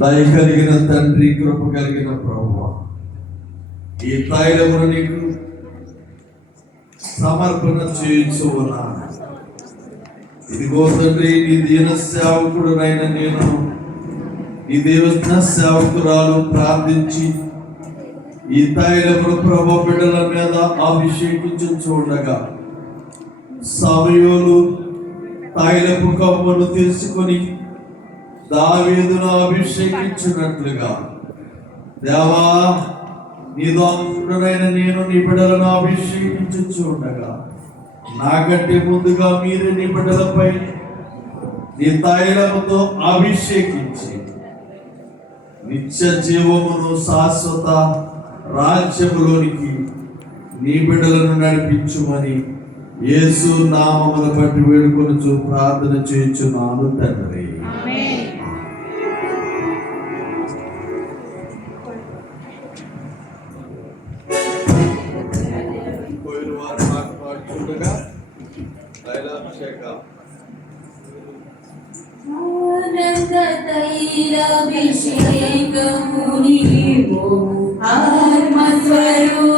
దయ కలిగిన తండ్రి, కృప కలిగిన ప్రభువా, ఈ తైలమును నీకు సమర్పణ చేయించు ఉన్నాను. ఇదిగో తండ్రి, నీ దీన సేవకుడునైన నేను ఈ దేవుని సేవకురాలు ప్రార్థించి ఈ తైలమును ప్రభు బిడ్డల మీద అభిషేకించి చూడగా సమయంలో తైలపు కమ్మను తీసుకొని దావీదును అభిషేకించినట్లుగా దేవా, నీ దాసుడైన నేను నీ బిడ్డలను అభిషేకించి చూడగా నాకంటే ముందుగా మీరు నీ బిడ్డలపై నీ తైలముతో అభిషేకించి నిత్య జీవమును శాశ్వత రాజ్యములోనికి నీ బిడ్డలను నడిపించుమని యేసు నామమును బట్టి వేడుకొనుచు ప్రార్థన చేయుచున్నాను తండ్రి. పోయిన వారు మాట్లాడుతుండగా తైలాభిషేకము నీవు ఆత్మస్వరూప